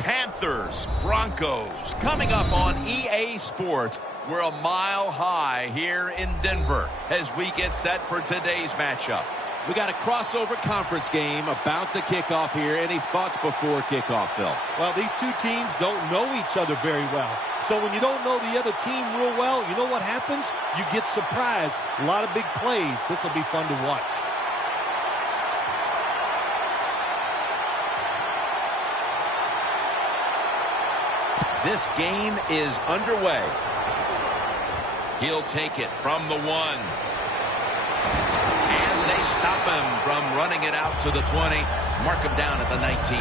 Panthers, Broncos, coming up on EA Sports. We're a mile high here in Denver as we get set for today's matchup. We got a crossover conference game about to kick off here. Any thoughts before kickoff, Phil? Well, these two teams don't know each other very well. So when you don't know the other team real well, you know what happens? You get surprised. A lot of big plays. This will be fun to watch. This game is underway. He'll take it from the 1. And they stop him from running it out to the 20. Mark him down at the 19.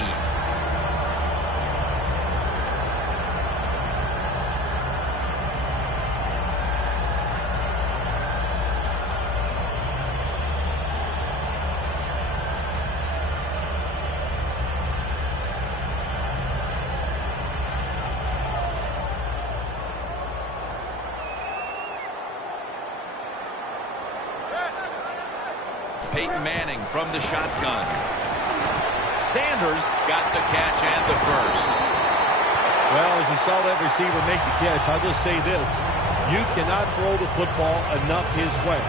Peyton Manning from the shotgun. Sanders got the catch and the first. Well, as you saw that receiver make the catch, I'll just say this. You cannot throw the football enough his way.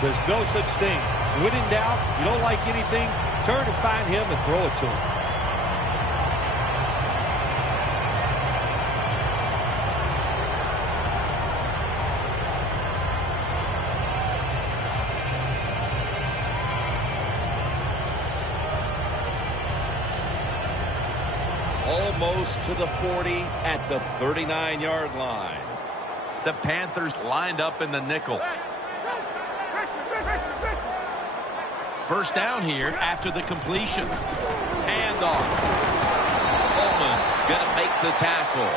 There's no such thing. When in doubt, you don't like anything, turn and find him and throw it to him. Almost to the 40 at the 39-yard line. The Panthers lined up in the nickel. First down here after the completion. Handoff. Coleman's going to make the tackle.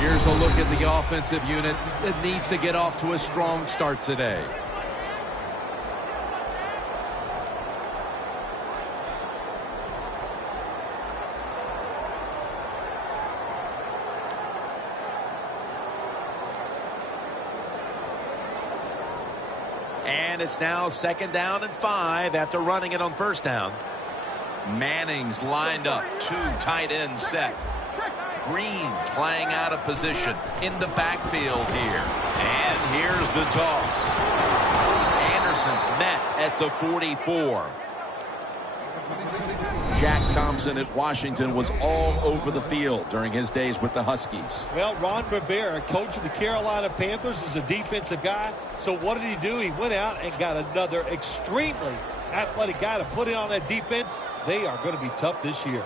Here's a look at the offensive unit that needs to get off to a strong start today. And it's now 2nd down and 5 after running it on 1st down. Manning's lined up, 2 tight ends set. Green's playing out of position in the backfield here. And here's the toss. Anderson's met at the 44. Jack Thompson at Washington was all over the field during his days with the Huskies. Well, Ron Rivera, coach of the Carolina Panthers, is a defensive guy. So what did he do? He went out and got another extremely athletic guy to put in on that defense. They are going to be tough this year.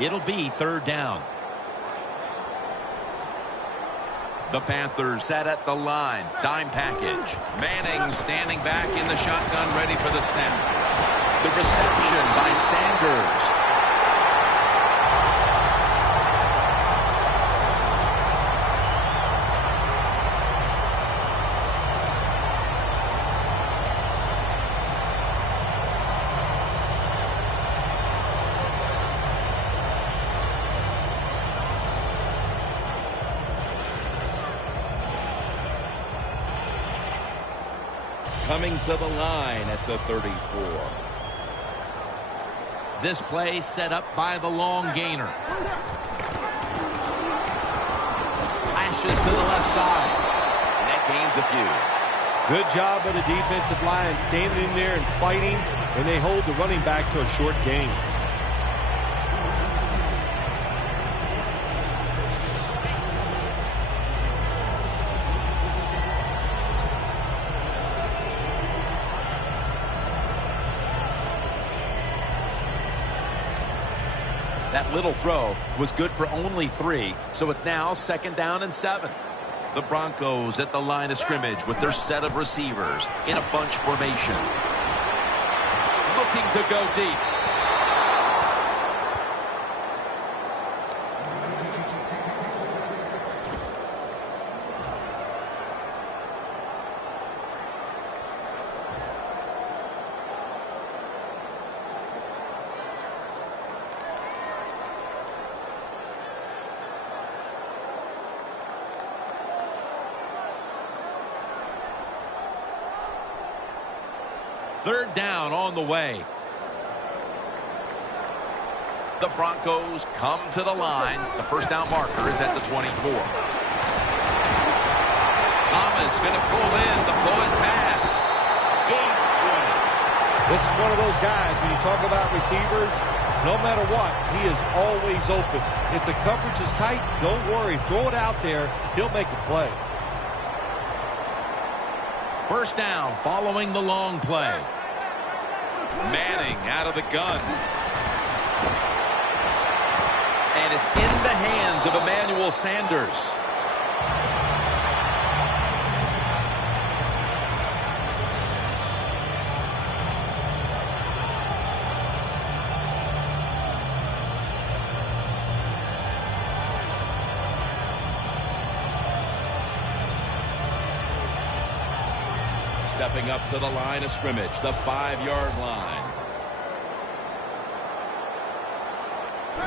It'll be 3rd down. The Panthers set at the line. Dime package. Manning standing back in the shotgun, ready for the snap. The reception by Sanders. Coming to the line at the 34. This play set up by the long gainer. Slashes to the left side. And that gains a few. Good job by the defensive line standing in there and fighting, and they hold the running back to a short gain. That little throw was good for only 3, so it's now 2nd down and 7. The Broncos at the line of scrimmage with their set of receivers in a bunch formation. Looking to go deep. Third down on the way. The Broncos come to the line. The first down marker is at the 24. Thomas going to pull in the bullet pass. Gains 20. This is one of those guys, when you talk about receivers, no matter what, he is always open. If the coverage is tight, don't worry. Throw it out there. He'll make a play. First down following the long play. Manning out of the gun. And it's in the hands of Emmanuel Sanders. Stepping up to the line of scrimmage, the 5-yard line.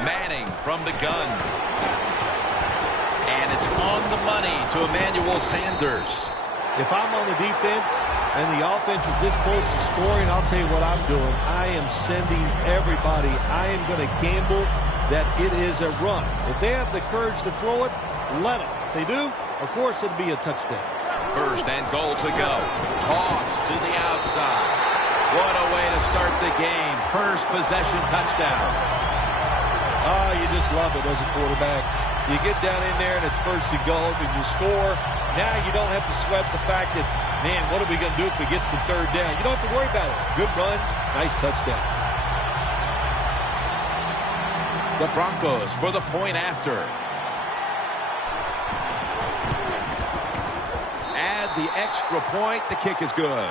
Manning from the gun. And it's on the money to Emmanuel Sanders. If I'm on the defense and the offense is this close to scoring, I'll tell you what I'm doing. I am sending everybody. I am going to gamble that it is a run. If they have the courage to throw it, let them. If they do, of course it'll be a touchdown. First and goal to go. Toss to the outside. What a way to start the game. First possession touchdown. Oh, you just love it as a quarterback. You get down in there and it's first and goal and you score. Now you don't have to sweat the fact that, man, what are we going to do if it gets to third down? You don't have to worry about it. Good run, nice touchdown. The Broncos for the point after. Add the extra point. The kick is good.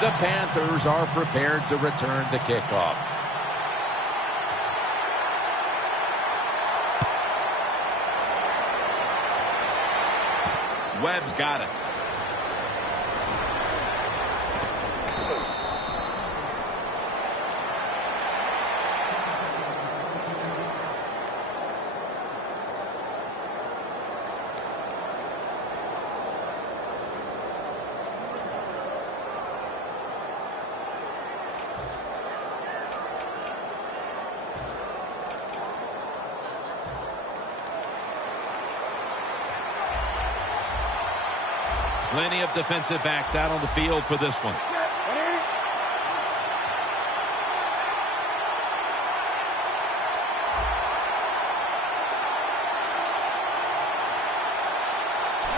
The Panthers are prepared to return the kickoff. Webb's got it. Plenty of defensive backs out on the field for this one.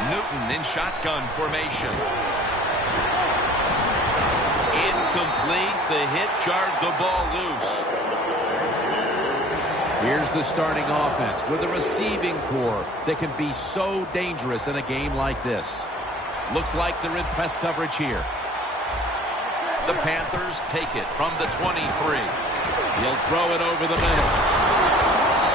Newton in shotgun formation. Incomplete. The hit jarred the ball loose. Here's the starting offense with a receiving core that can be so dangerous in a game like this. Looks like they're in press coverage here. The Panthers take it from the 23. He'll throw it over the middle.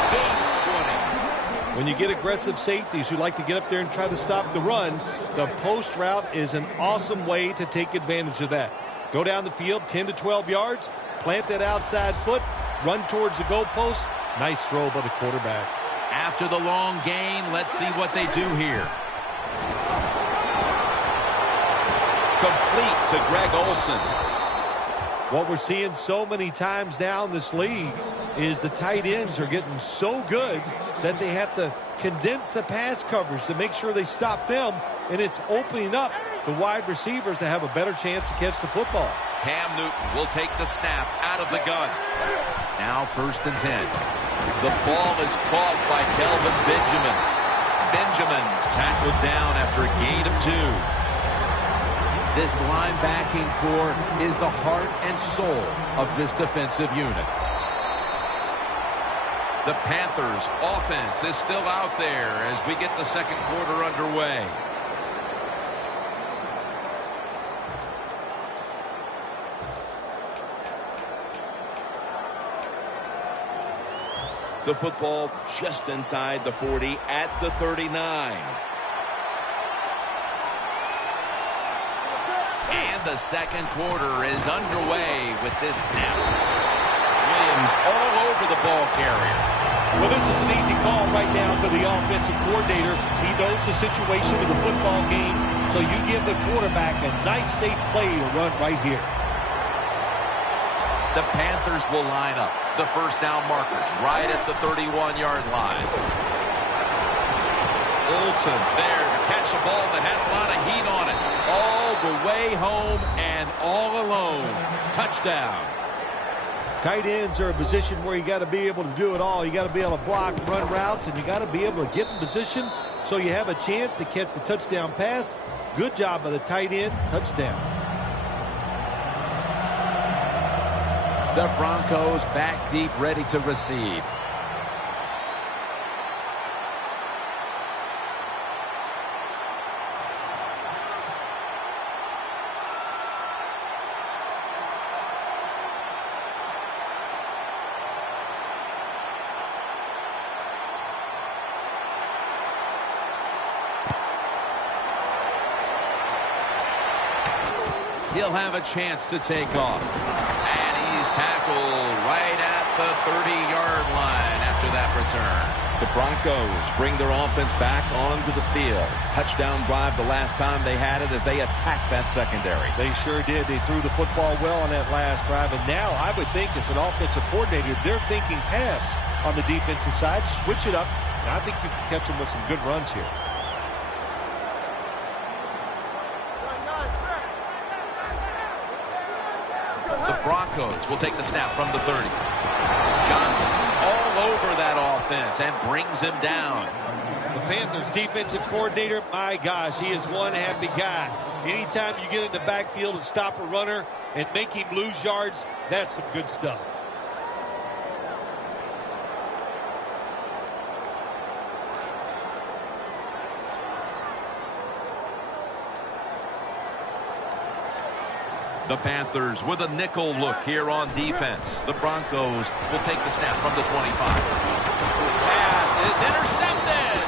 Gains 20. When you get aggressive safeties who like to get up there and try to stop the run, the post route is an awesome way to take advantage of that. Go down the field 10 to 12 yards, plant that outside foot, run towards the goalpost. Nice throw by the quarterback. After the long gain, let's see what they do here. Complete to Greg Olsen. What we're seeing so many times now in this league is the tight ends are getting so good that they have to condense the pass coverage to make sure they stop them, and it's opening up the wide receivers to have a better chance to catch the football. Cam Newton will take the snap out of the gun. Now first and 10. The ball is caught by Kelvin Benjamin. Benjamin's tackled down after a gain of 2. This linebacking core is the heart and soul of this defensive unit. The Panthers' offense is still out there as we get the second quarter underway. The football just inside the 40 at the 39. And the second quarter is underway with this snap. He's all over the ball carrier. Well, this is an easy call right now for the offensive coordinator. He knows the situation of the football game, so you give the quarterback a nice, safe play to run right here. The Panthers will line up. The first down markers right at the 31-yard line. Olsen's there to catch a ball that had a lot of heat on it. All the way home and all alone. Touchdown. Tight ends are a position where you got to be able to do it all. You got to be able to block, run routes, and you got to be able to get in position so you have a chance to catch the touchdown pass. Good job by the tight end. Touchdown. The Broncos back deep, ready to receive. He'll have a chance to take off. And he's tackled right at the 30-yard line after that return. The Broncos bring their offense back onto the field. Touchdown drive the last time they had it as they attacked that secondary. They sure did. They threw the football well on that last drive. And now I would think as an offensive coordinator, they're thinking pass on the defensive side. Switch it up. And I think you can catch them with some good runs here. The Broncos will take the snap from the 30. Johnson's all over that offense and brings him down. The Panthers defensive coordinator, my gosh, he is one happy guy. Anytime you get in the backfield and stop a runner and make him lose yards, that's some good stuff. The Panthers with a nickel look here on defense. The Broncos will take the snap from the 25. Pass is intercepted.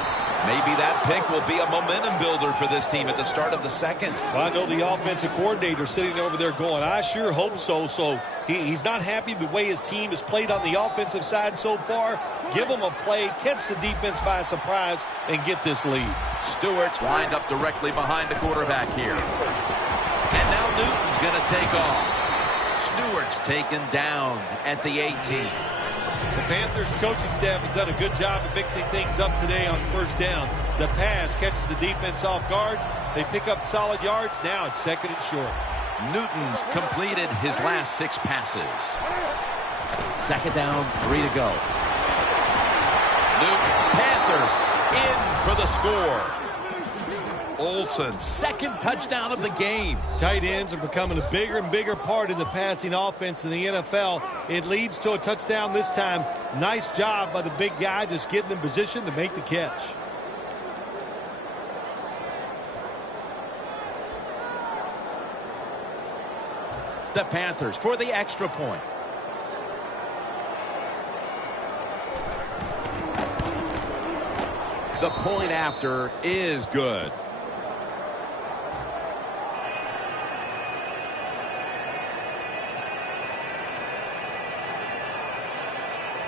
Maybe that pick will be a momentum builder for this team at the start of the second. Well, I know the offensive coordinator sitting over there going, I sure hope so. So he's not happy the way his team has played on the offensive side so far. Give him a play, catch the defense by surprise, and get this lead. Stewart's lined up directly behind the quarterback here. And now Newton's going to take off. Stewart's taken down at the 18. The Panthers coaching staff has done a good job of mixing things up today on first down. The pass catches the defense off guard. They pick up solid yards. Now it's second and short. Newton's completed his last 6 passes. Second down, 3 to go. Newton, Panthers in for the score. Olsen's second touchdown of the game. Tight ends are becoming a bigger and bigger part in the passing offense in the NFL. It leads to a touchdown this time. Nice job by the big guy just getting in position to make the catch. The Panthers for the extra point. The point after is good.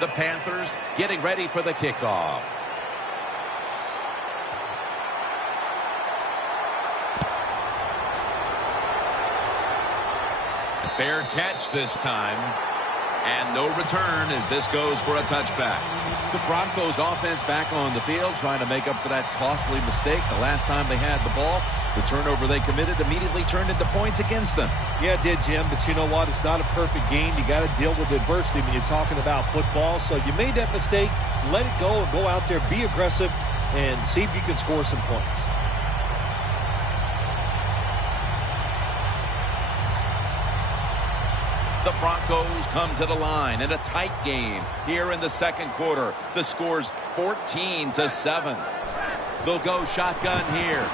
The Panthers getting ready for the kickoff. Fair catch this time. And no return as this goes for a touchback. The Broncos offense back on the field trying to make up for that costly mistake. The last time they had the ball, the turnover they committed immediately turned into points against them. Yeah, it did, Jim, but you know what? It's not a perfect game. You got to deal with adversity when you're talking about football. So you made that mistake. Let it go and go out there, be aggressive, and see if you can score some points. The Broncos come to the line in a tight game here in the second quarter. The score's 14-7. They'll go shotgun here.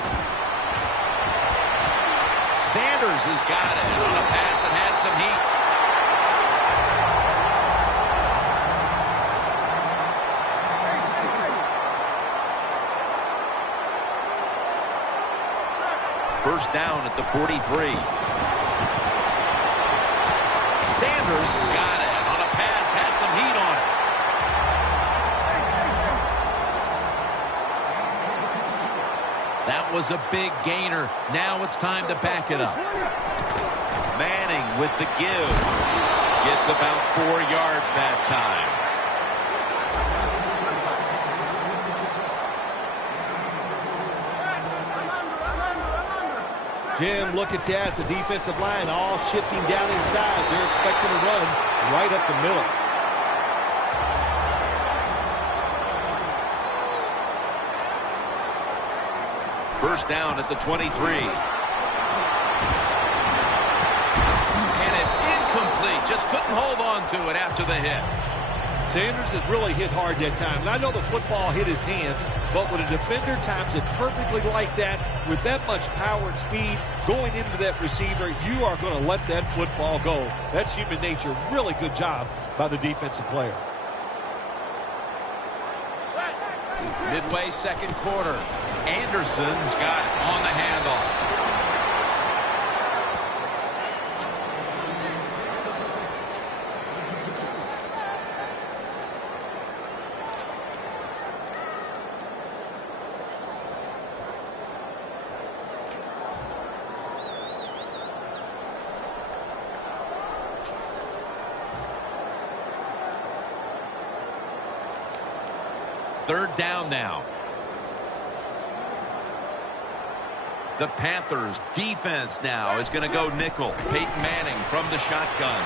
Sanders has got it on a pass that had some heat. First down at the 43. Sanders got it on a pass, has some heat on it. That was a big gainer. Now it's time to back it up. Manning with the give. Gets about 4 yards that time. Jim, look at that. The defensive line all shifting down inside. They're expecting a run right up the middle. First down at the 23. And it's incomplete. Just couldn't hold on to it after the hit. Sanders has really hit hard that time. And I know the football hit his hands, but when a defender times it perfectly like that, with that much power and speed going into that receiver, you are going to let that football go. That's human nature. Really good job by the defensive player. Midway second quarter. Anderson's got it on the handoff. Third down now. The Panthers defense now is going to go nickel. Peyton Manning from the shotgun.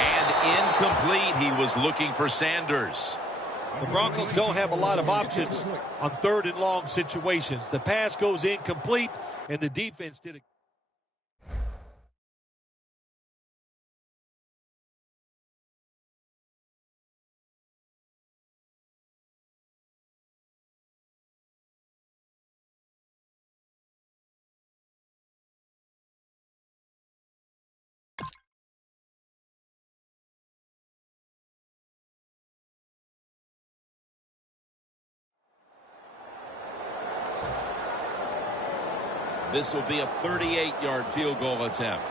And incomplete. He was looking for Sanders. The Broncos don't have a lot of options on third and long situations. The pass goes incomplete, and the defense did it. This will be a 38-yard field goal attempt.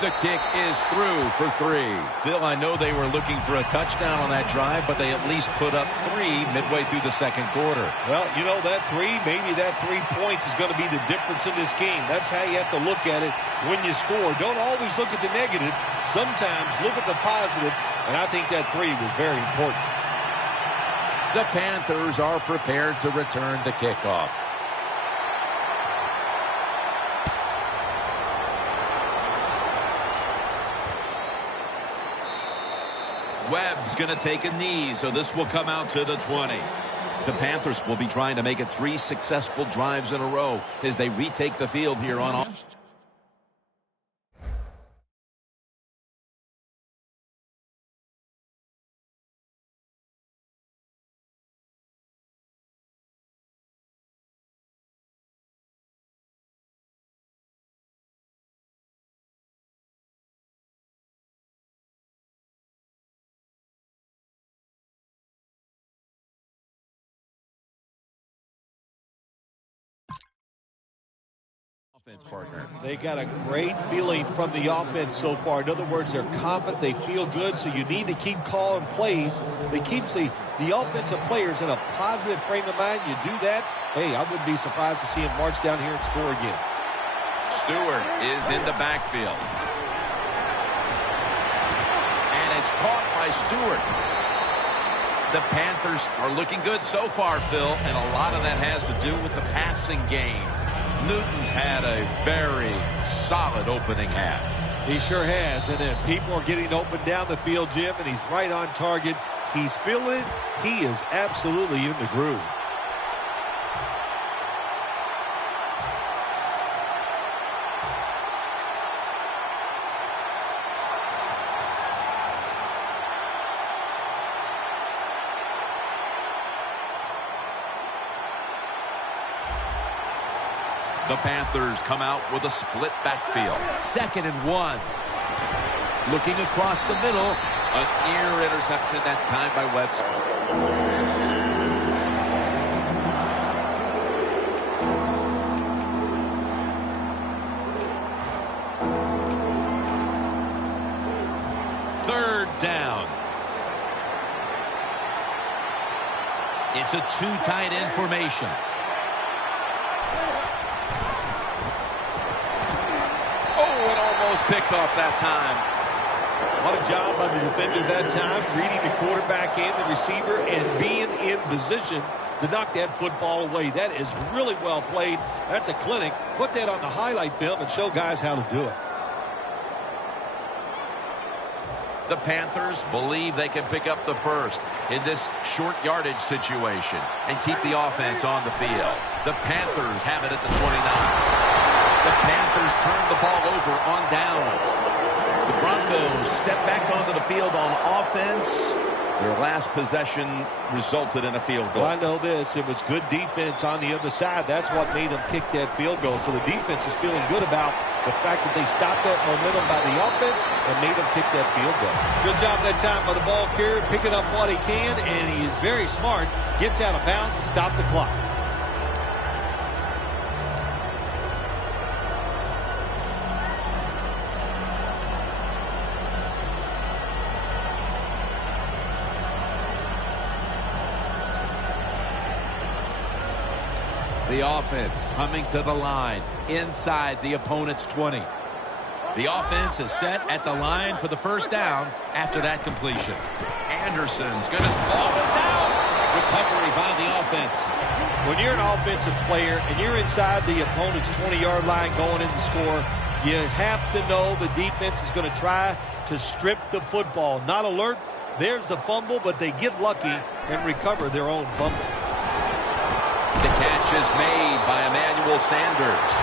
The kick is through for 3. Phil, I know they were looking for a touchdown on that drive, but they at least put up 3 midway through the second quarter. Well, you know, that 3, maybe that 3 points is going to be the difference in this game. That's how you have to look at it when you score. Don't always look at the negative. Sometimes look at the positive, and I think that 3 was very important. The Panthers are prepared to return the kickoff. Webb's going to take a knee, so this will come out to the 20. The Panthers will be trying to make it 3 successful drives in a row as they retake the field here on offense. Partner. They got a great feeling from the offense so far. In other words, they're confident, they feel good, so you need to keep calling plays. That keeps the offensive players in a positive frame of mind. You do that, hey, I wouldn't be surprised to see him march down here and score again. Stewart is in the backfield. And it's caught by Stewart. The Panthers are looking good so far, Phil, and a lot of that has to do with the passing game. Newton's had a very solid opening half. He sure has, and then people are getting open down the field, Jim, and he's right on target. He's feeling, he is absolutely in the groove. The Panthers come out with a split backfield. 2nd and 1. Looking across the middle. An ear interception that time by Webster. It's a two tight end formation. Oh, and almost picked off that time. What a job by the defender that time, reading the quarterback and the receiver and being in position to knock that football away. That is really well played. That's a clinic. Put that on the highlight film and show guys how to do it. The Panthers believe they can pick up the first in this short yardage situation and keep the offense on the field. The Panthers have it at the 29. The Panthers turn the ball over on downs. The Broncos step back onto the field on offense. Their last possession resulted in a field goal. Well, I know this. It was good defense on the other side. That's what made them kick that field goal. So the defense is feeling good about the fact that they stopped that momentum by the offense and made them kick that field goal. Good job that time by the ball carrier, picking up what he can, and he is very smart. Gets out of bounds and stop the clock. The offense coming to the line inside the opponent's 20. The offense is set at the line for the first down after that completion. Anderson's going to ball this out. Recovery by the offense. When you're an offensive player and you're inside the opponent's 20-yard line going in to score, you have to know the defense is going to try to strip the football. Not alert. There's the fumble, but they get lucky and recover their own fumble. The catch is made by Emmanuel Sanders.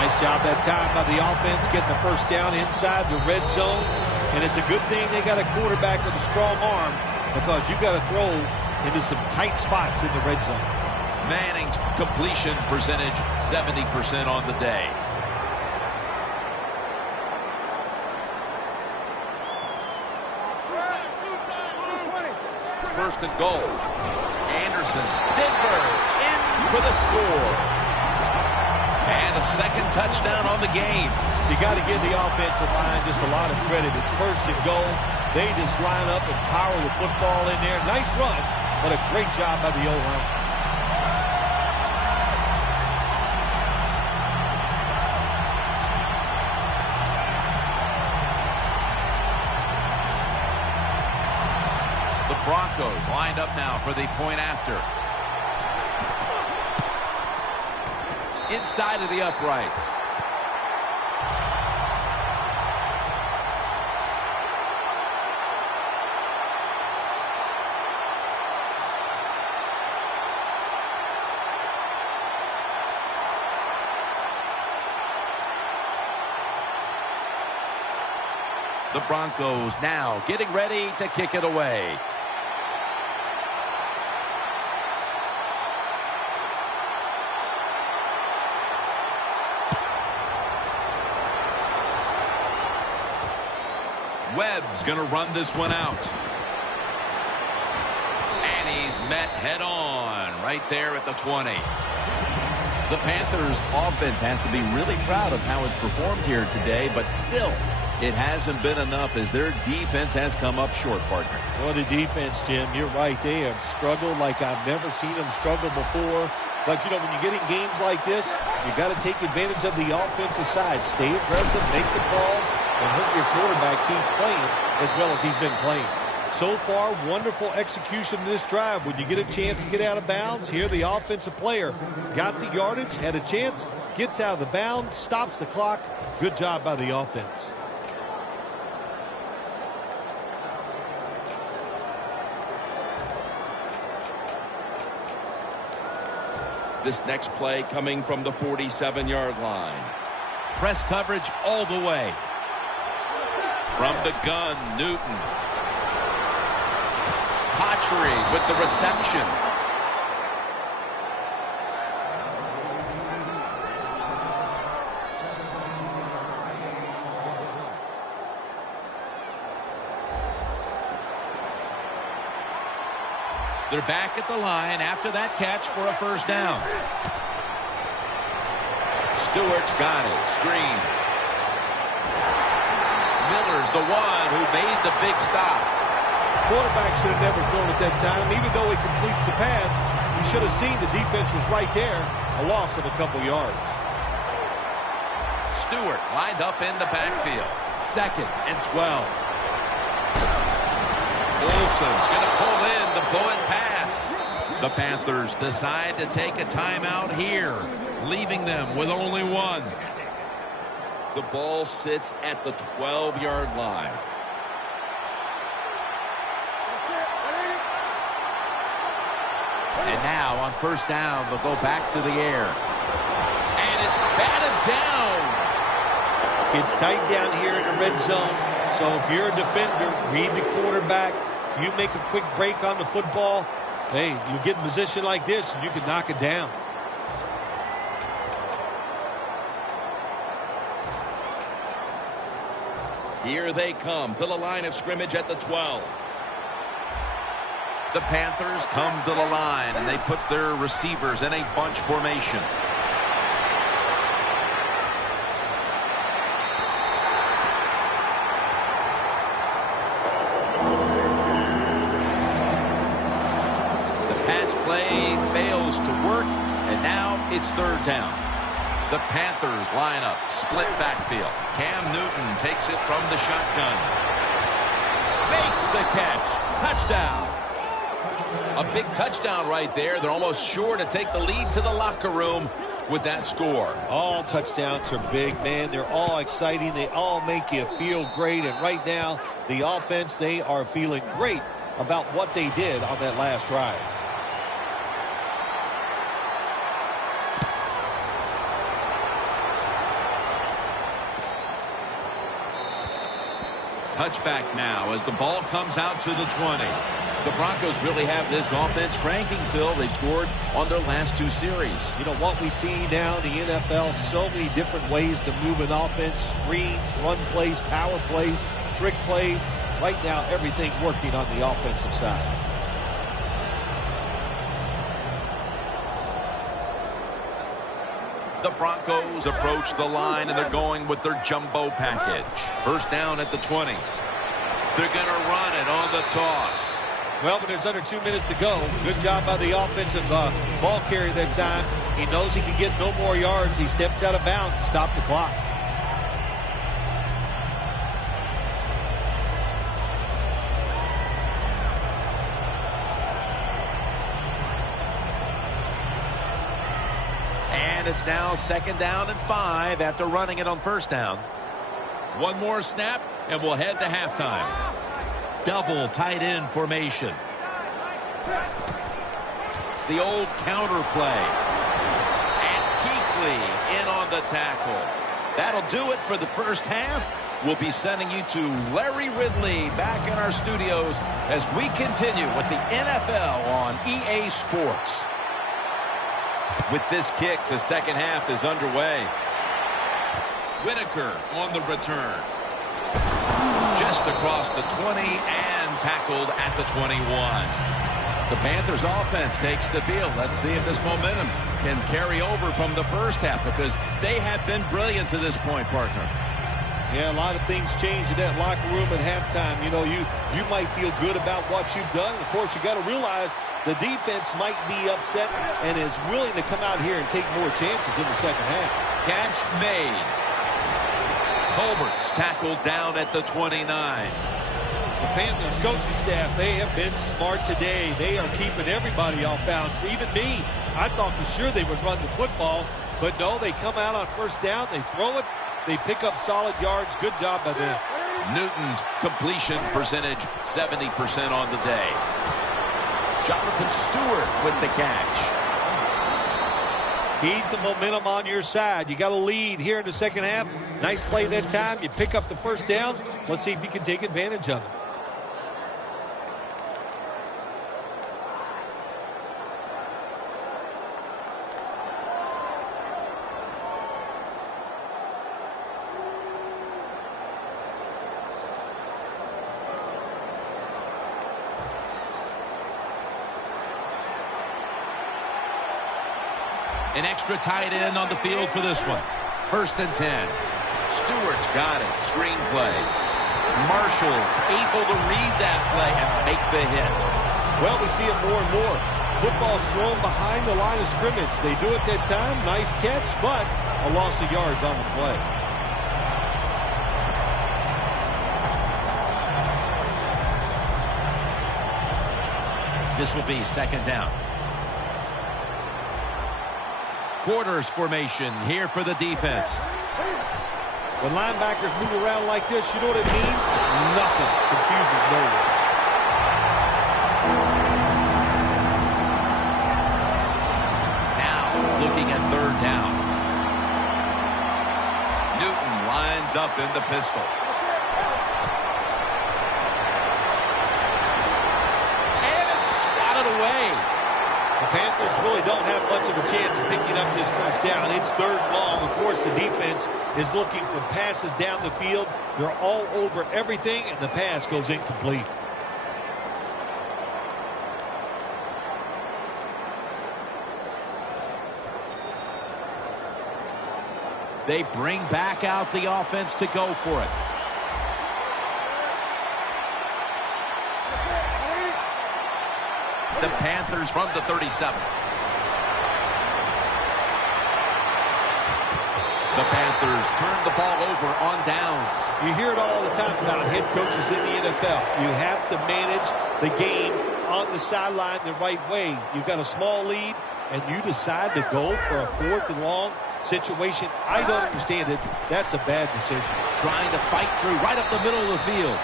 Nice job that time by the offense getting the first down inside the red zone. And it's a good thing they got a quarterback with a strong arm because you got to throw into some tight spots in the red zone. Manning's completion percentage 70% on the day. First and goal. Anderson, Denver in for the score. And a second touchdown on the game. You got to give the offensive line just a lot of credit. It's first and goal. They just line up and power the football in there. Nice run, but a great job by the O-line. The Broncos lined up now for the point after. Inside of the uprights. The Broncos now getting ready to kick it away. Webb's going to run this one out. And he's met head on right there at the 20. The Panthers offense has to be really proud of how it's performed here today, but still, it hasn't been enough as their defense has come up short, partner. Well, the defense, Jim, you're right. They have struggled like I've never seen them struggle before. But, you know, when you get in games like this, you got to take advantage of the offensive side. Stay aggressive, make the calls, and hope your quarterback keep playing as well as he's been playing. So far, wonderful execution in this drive. When you get a chance to get out of bounds, here the offensive player got the yardage, had a chance, gets out of the bounds, stops the clock. Good job by the offense. This next play coming from the 47-yard line. Press coverage all the way. From the gun, Newton. Patry with the reception. They're back at the line after that catch for a first down. Stewart's got it. Screen. Miller's the one who made the big stop. quarterback should have never thrown at that time. Even though he completes the pass, he should have seen the defense was right there. A loss of a couple yards. Stewart lined up in the backfield. 2nd and 12. Olsen's going to pull in the bullet pass. The Panthers decide to take a timeout here, leaving them with only one. The ball sits at the 12-yard line. And now on 1st down, they'll go back to the air. And it's batted down. It's tight down here in the red zone. So if you're a defender, read the quarterback. If you make a quick break on the football, hey, you get in a position like this and you can knock it down. Here they come to the line of scrimmage at the 12. The Panthers come to the line, and they put their receivers in a bunch formation. The pass play fails to work, and now it's 3rd down. The Panthers line up, split backfield. Cam Newton takes it from the shotgun. Makes the catch. Touchdown. A big touchdown right there. They're almost sure to take the lead to the locker room with that score. All touchdowns are big, man. They're all exciting. They all make you feel great. And right now, the offense, they are feeling great about what they did on that last drive. Touchback now as the ball comes out to the 20. The Broncos really have this offense cranking, Phil. They've scored on their last 2 series. You know, what we see now in the NFL, so many different ways to move an offense. Screens, run plays, power plays, trick plays. Right now, everything working on the offensive side. The Broncos approach the line, and they're going with their jumbo package. 1st down at the 20. They're going to run it on the toss. Well, but there's under 2 minutes to go. Good job by the offensive ball carrier that time. He knows he can get no more yards. He stepped out of bounds to stop the clock. And it's now 2nd down and 5 after running it on 1st down. One more snap, and we'll head to halftime. Double tight end formation. It's the old counter play. And Kuechly in on the tackle. That'll do it for the 1st half. We'll be sending you to Larry Ridley back in our studios as we continue with the NFL on EA Sports. With this kick, the 2nd half is underway. Whitaker on the return. Just across the 20 and tackled at the 21. The Panthers offense takes the field. Let's see if this momentum can carry over from the 1st half, because they have been brilliant to this point, partner. Yeah, a lot of things change in that locker room at halftime. You know, you might feel good about what you've done. Of course, you got to realize the defense might be upset and is willing to come out here and take more chances in the 2nd half. Catch made. Colbert's tackled down at the 29. The Panthers coaching staff, they have been smart today. They are keeping everybody off bounds. Even me, I thought for sure they would run the football, but no, they come out on 1st down, they throw it, they pick up solid yards. Good job by them. Newton's completion percentage 70% on the day. Jonathan Stewart with the catch. Keep the momentum on your side. You got a lead here in the 2nd half. Nice play that time. You pick up the 1st down. Let's see if you can take advantage of it. An extra tight end on the field for this one. 1st and 10. Stewart's got it. Screen play. Marshall's able to read that play and make the hit. Well, we see it more and more. Football's thrown behind the line of scrimmage. They do it that time. Nice catch, but a loss of yards on the play. This will be second down. Quarters formation here for the defense. When linebackers move around like this, you know what it means? Nothing. Confuses no one. Now looking at third down. Newton lines up in the pistol. And it's swatted away. The Panthers really don't have much of a chance of picking up this first down. It's third long. Of course, the defense is looking for passes down the field. They're all over everything, and the pass goes incomplete. They bring back out the offense to go for it. The Panthers from the 37. The Panthers turn the ball over on downs. You hear it all the time about head coaches in the NFL. You have to manage the game on the sideline the right way. You've got a small lead, and you decide to go for a fourth and long situation. I don't understand it. That's a bad decision. Trying to fight through right up the middle of the field.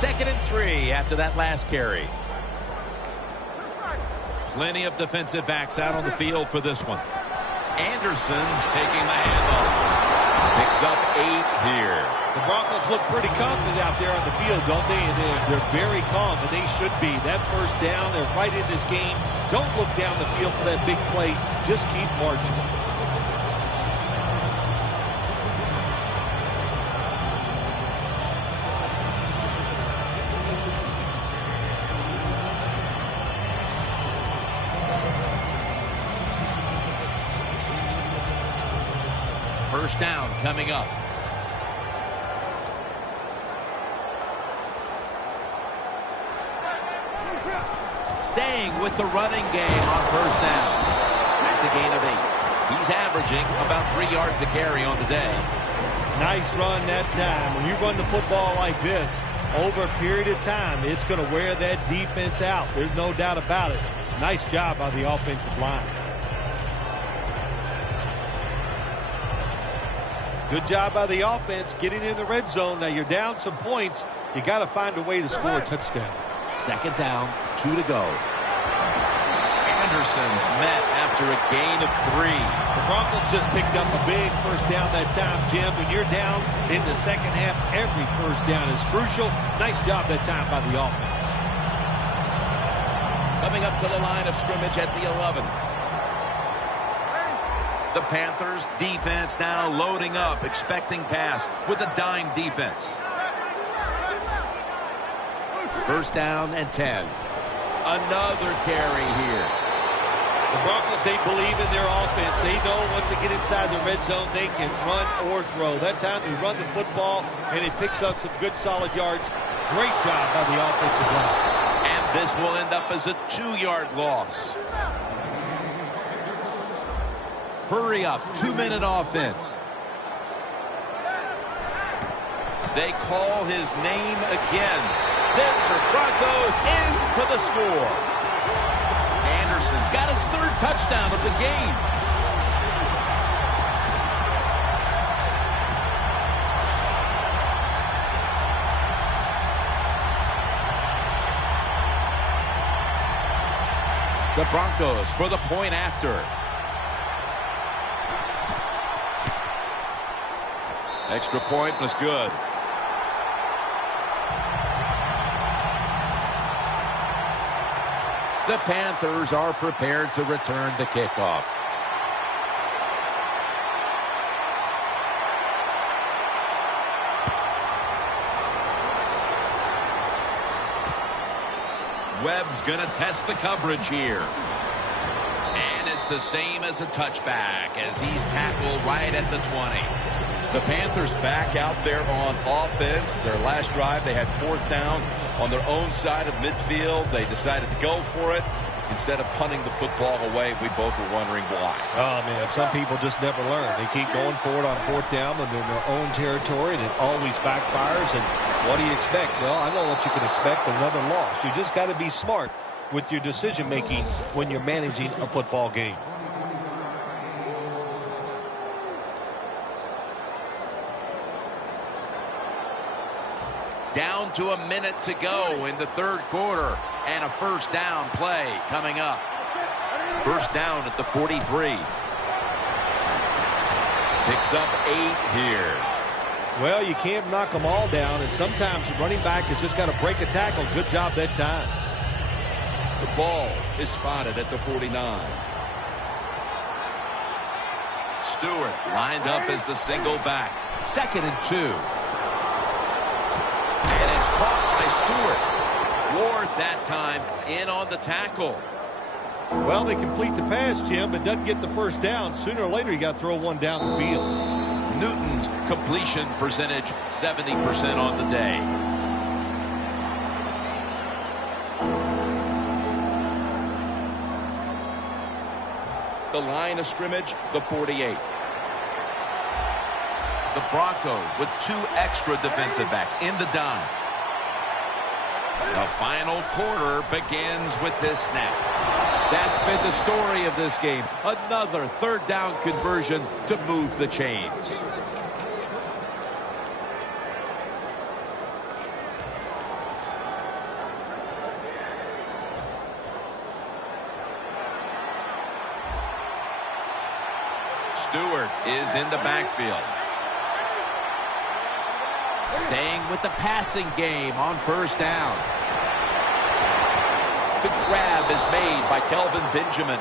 Second and 3 after that last carry. Plenty of defensive backs out on the field for this one. Anderson's taking the handoff. Picks up 8 here. The Broncos look pretty confident out there on the field, don't they? And they're very calm, and they should be. That first down, they're right in this game. Don't look down the field for that big play. Just keep marching. First down coming up. Staying with the running game on first down. That's a gain of 8. He's averaging about 3 yards a carry on the day. Nice run that time. When you run the football like this, over a period of time, it's going to wear that defense out. There's no doubt about it. Nice job by the offensive line. Good job by the offense getting in the red zone. Now you're down some points. You got to find a way to score a touchdown. Second down, 2 to go. Anderson's met after a gain of 3. The Broncos just picked up a big first down that time, Jim. When you're down in the second half, every first down is crucial. Nice job that time by the offense. Coming up to the line of scrimmage at the 11. The Panthers defense now loading up, expecting pass with a dime defense. First down and 10. Another carry here. The Broncos, they believe in their offense. They know once they get inside the red zone, they can run or throw. That time they run the football, and it picks up some good solid yards. Great job by the offensive line. And this will end up as a 2-yard loss. Hurry up, 2-minute offense. They call his name again. Denver Broncos in for the score. Anderson's got his 3rd touchdown of the game. The Broncos for the point after. Extra point was good. The Panthers are prepared to return the kickoff. Webb's going to test the coverage here. And it's the same as a touchback as he's tackled right at the 20. The Panthers back out there on offense. Their last drive, they had 4th down on their own side of midfield. They decided to go for it instead of punting the football away. We both were wondering why. Oh, man, some people just never learn. They keep going for it on 4th down when they're in their own territory, and it always backfires. And what do you expect? Well, I know what you can expect, another loss. You just got to be smart with your decision-making when you're managing a football game. Down to a minute to go in the 3rd quarter, and a 1st down play coming up. 1st down at the 43. Picks up 8 here. Well, you can't knock them all down, and sometimes the running back has just got to break a tackle. Good job that time. The ball is spotted at the 49. Stewart lined up as the single back. 2nd and 2. And it's caught by Stewart. Ward that time in on the tackle. Well, they complete the pass, Jim, but doesn't get the 1st down. Sooner or later, you got to throw one down the field. Newton's completion percentage 70% on the day. The line of scrimmage, the 48. The Broncos with 2 extra defensive backs in the dime. The final quarter begins with this snap. That's been the story of this game. Another 3rd down conversion to move the chains. Stewart is in the backfield. Staying with the passing game on 1st down. The grab is made by Kelvin Benjamin.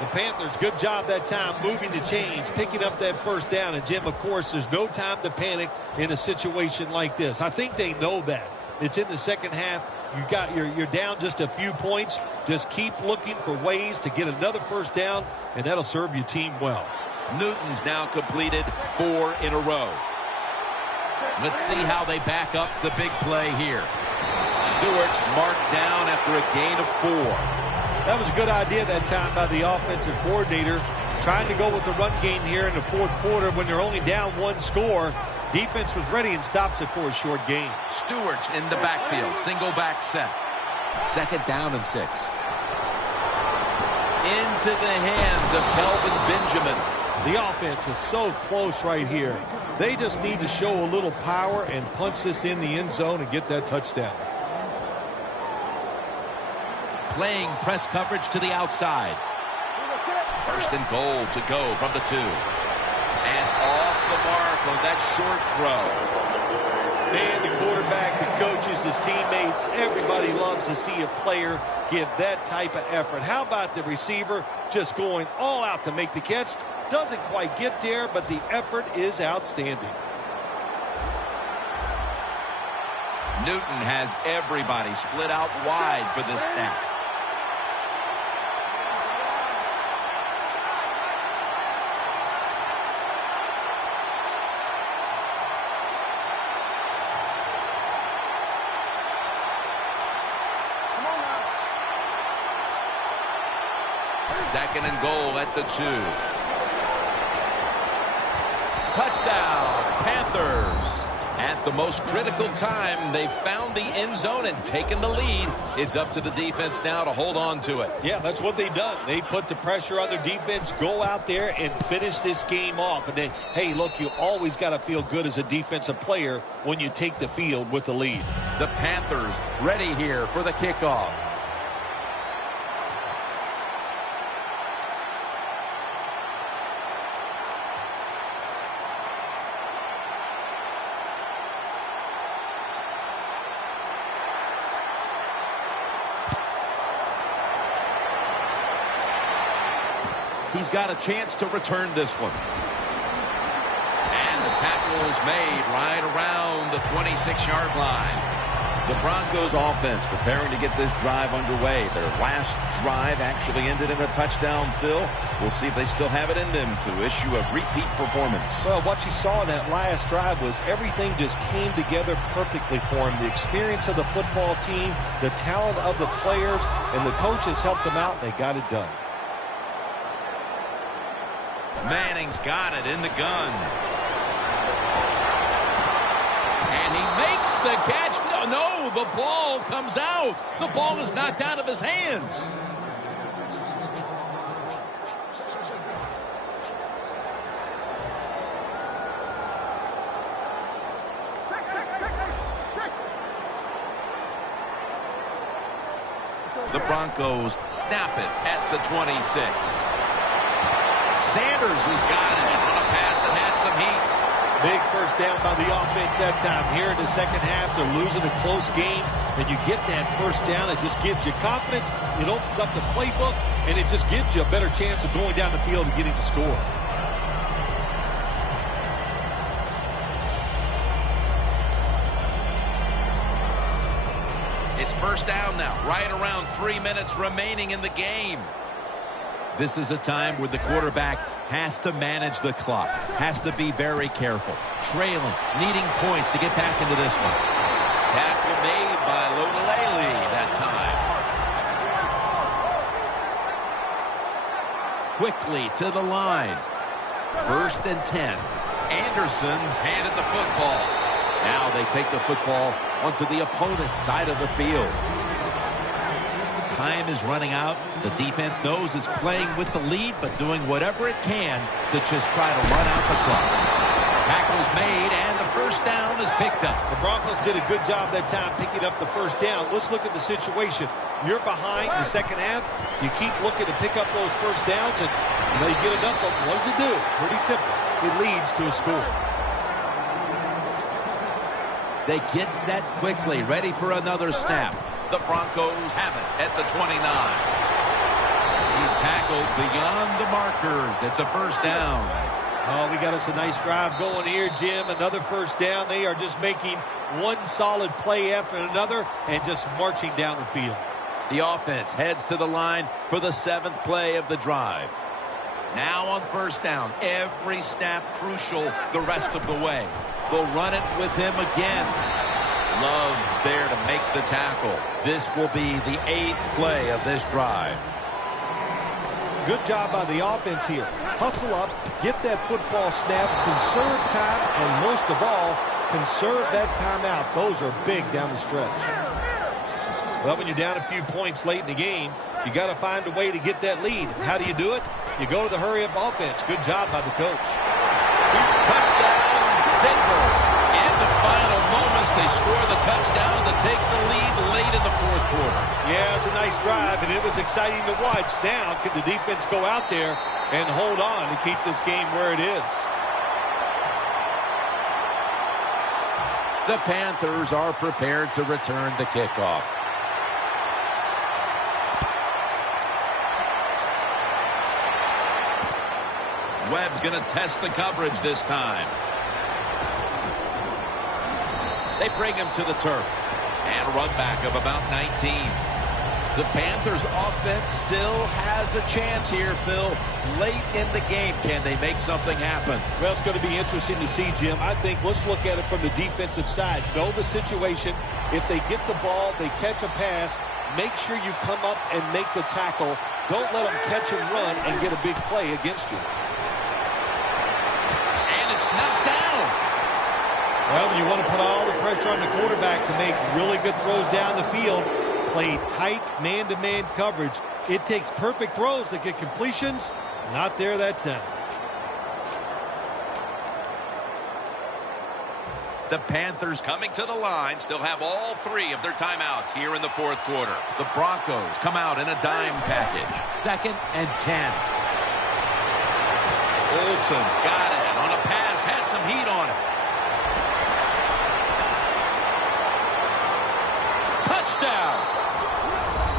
The Panthers, good job that time moving the chains, picking up that 1st down. And, Jim, of course, there's no time to panic in a situation like this. I think they know that. It's in the 2nd half. You're down just a few points. Just keep looking for ways to get another 1st down, and that'll serve your team well. Newton's now completed 4 in a row. Let's see how they back up the big play here. Stewart's marked down after a gain of 4. That was a good idea that time by the offensive coordinator. Trying to go with the run game here in the 4th quarter when they're only down 1 score. Defense was ready and stops it for a short gain. Stewart's in the backfield. Single back set. 2nd down and 6. Into the hands of Kelvin Benjamin. The offense is so close right here. They just need to show a little power and punch this in the end zone and get that touchdown. Playing press coverage to the outside. 1st and goal to go from the 2. And off the mark on that short throw. Man, the quarterback, the coaches, his teammates, everybody loves to see a player give that type of effort. How about the receiver just going all out to make the catch? Doesn't quite get there, but the effort is outstanding. Newton has everybody split out wide for this snap. Second and goal at the 2. Touchdown, Panthers. At the most critical time, they found the end zone and taken the lead. It's up to the defense now to hold on to it. Yeah, that's what they've done. They put the pressure on their defense, go out there and finish this game off. And then, hey, look, you always got to feel good as a defensive player when you take the field with the lead. The Panthers ready here for the kickoff. He's got a chance to return this one. And the tackle is made right around the 26-yard line. The Broncos offense preparing to get this drive underway. Their last drive actually ended in a touchdown, Phil. We'll see if they still have it in them to issue a repeat performance. Well, what you saw in that last drive was everything just came together perfectly for them. The experience of the football team, the talent of the players, and the coaches helped them out, and they got it done. Manning's got it in the gun. And he makes the catch. No, the ball comes out. The ball is knocked out of his hands. The Broncos snap it at the 26. Sanders has got it on a pass that had some heat. Big first down by the offense that time. Here in the second half, they're losing a close game, and you get that first down. It just gives you confidence. It opens up the playbook, and it just gives you a better chance of going down the field and getting the score. It's first down now, right around 3 minutes remaining in the game. This is a time where the quarterback has to manage the clock, has to be very careful. Trailing, needing points to get back into this one. Tackle made by Lodalele that time. Quickly to the line. 1st and 10. Anderson's handed the football. Now they take the football onto the opponent's side of the field. Time is running out. The defense knows it's playing with the lead, but doing whatever it can to just try to run out the clock. Tackle's made, and the first down is picked up. The Broncos did a good job that time picking up the first down. Let's look at the situation. You're behind the second half. You keep looking to pick up those first downs, and you get enough of them. What does it do? Pretty simple. It leads to a score. They get set quickly, ready for another snap. The Broncos have it at the 29. He's tackled beyond the markers. It's a first down. Oh, we got us a nice drive going here, Jim. Another first down. They are just making one solid play after another and just marching down the field. The offense heads to the line for the 7th play of the drive. Now on first down, every snap crucial the rest of the way. They'll run it with him again. Love's there to make the tackle. This will be the 8th play of this drive. Good job by the offense here. Hustle up, get that football snap, conserve time, and most of all, conserve that timeout. Those are big down the stretch. Well, when you're down a few points late in the game, you got to find a way to get that lead. How do you do it? You go to the hurry-up offense. Good job by the coach. Touchdown, Denver. In the final moments, they score the touchdown to take the lead late in the 4th quarter. Yeah, it's a nice drive, and it was exciting to watch. Now, can the defense go out there and hold on to keep this game where it is? The Panthers are prepared to return the kickoff. Webb's going to test the coverage this time. They bring him to the turf. And a run back of about 19. The Panthers offense still has a chance here, Phil. Late in the game, can they make something happen? Well, it's going to be interesting to see, Jim. I think let's look at it from the defensive side. Know the situation. If they get the ball, they catch a pass, make sure you come up and make the tackle. Don't let them catch and run and get a big play against you. And it's knocked down. Well, when you want to put all the pressure on the quarterback to make really good throws down the field, play tight man-to-man coverage. It takes perfect throws to get completions. Not there that time. The Panthers coming to the line still have all 3 of their timeouts here in the 4th quarter. The Broncos come out in a dime package. 2nd and 10. Olsen's got it on a pass, had some heat on it. Touchdown!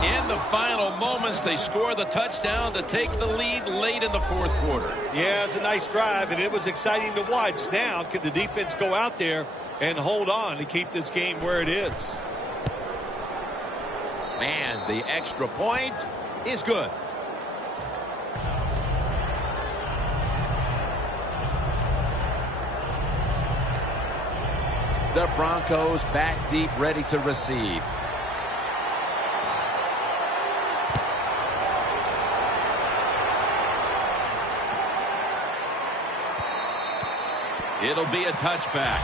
In the final moments, they score the touchdown to take the lead late in the 4th quarter. Yeah, it's a nice drive, and it was exciting to watch. Now, can the defense go out there and hold on to keep this game where it is? And the extra point is good. The Broncos back deep, ready to receive. It'll be a touchback.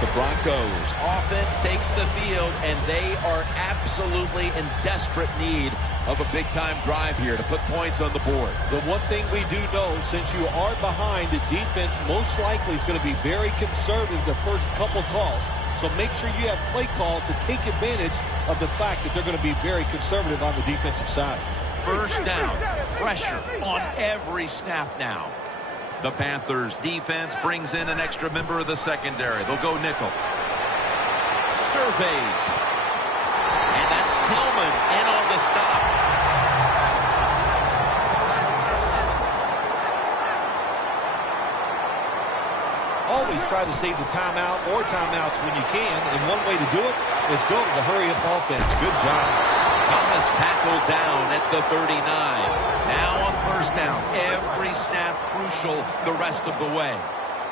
The Broncos offense takes the field, and they are absolutely in desperate need of a big-time drive here to put points on the board. The one thing we do know, since you are behind, the defense most likely is going to be very conservative the first couple calls. So make sure you have play calls to take advantage of the fact that they're going to be very conservative on the defensive side. First down, pressure on every snap now. The Panthers defense brings in an extra member of the secondary. They'll go nickel. Surveys. And that's Tillman in on the stop. Always try to save the timeout or timeouts when you can, and one way to do it is go to the hurry-up offense. Good job. Thomas tackled down at the 39. Now on first down. Every snap crucial the rest of the way.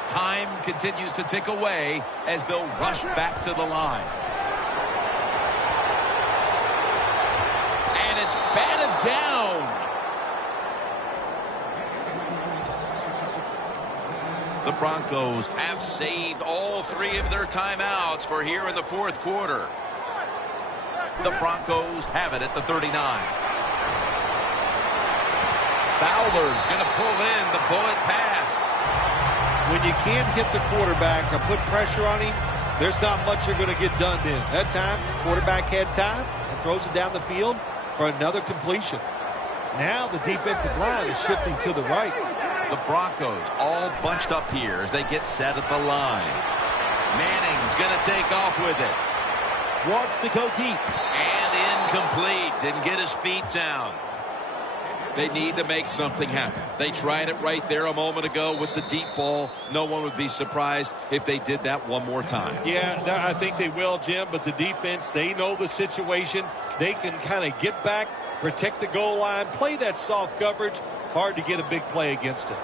Time continues to tick away as they'll rush back to the line. And it's batted down. The Broncos have saved all three of their timeouts for here in the fourth quarter. The Broncos have it at the 39. Fowler's going to pull in the bullet pass. When you can't hit the quarterback or put pressure on him, there's not much you're going to get done then. That time, the quarterback had time and throws it down the field for another completion. Now the defensive line is shifting to the right. The Broncos all bunched up here as they get set at the line. Manning's going to take off with it. Wants to go deep. And incomplete. Didn't get his feet down. They need to make something happen. They tried it right there a moment ago with the deep ball. No one would be surprised if they did that one more time. Yeah, I think they will, Jim, but the defense, they know the situation. They can kind of get back, protect the goal line, play that soft coverage. Hard to get a big play against it.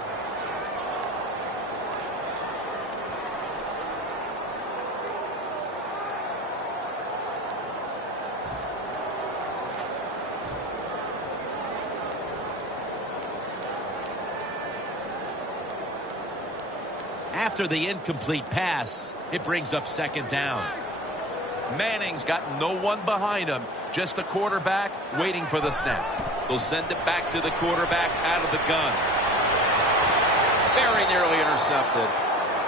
After the incomplete pass, it brings up second down. Manning's got no one behind him, just a quarterback waiting for the snap. They'll send it back to the quarterback out of the gun. Very nearly intercepted.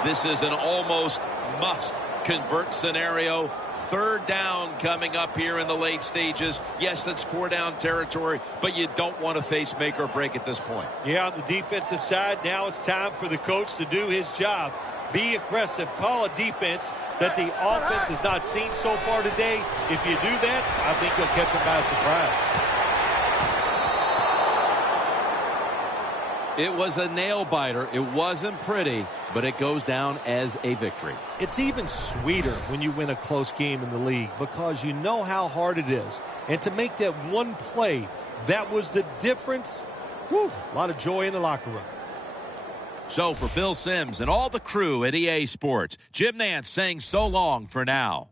This is an almost must-convert scenario. Third down coming up here in the late stages. Yes, that's four-down territory, but you don't want to face make or break at this point. Yeah, on the defensive side, now it's time for the coach to do his job. Be aggressive. Call a defense that the offense has not seen so far today. If you do that, I think you'll catch them by surprise. It was a nail-biter. It wasn't pretty, but it goes down as a victory. It's even sweeter when you win a close game in the league because you know how hard it is. And to make that one play, that was the difference. Whew, a lot of joy in the locker room. So for Phil Simms and all the crew at EA Sports, Jim Nantz saying so long for now.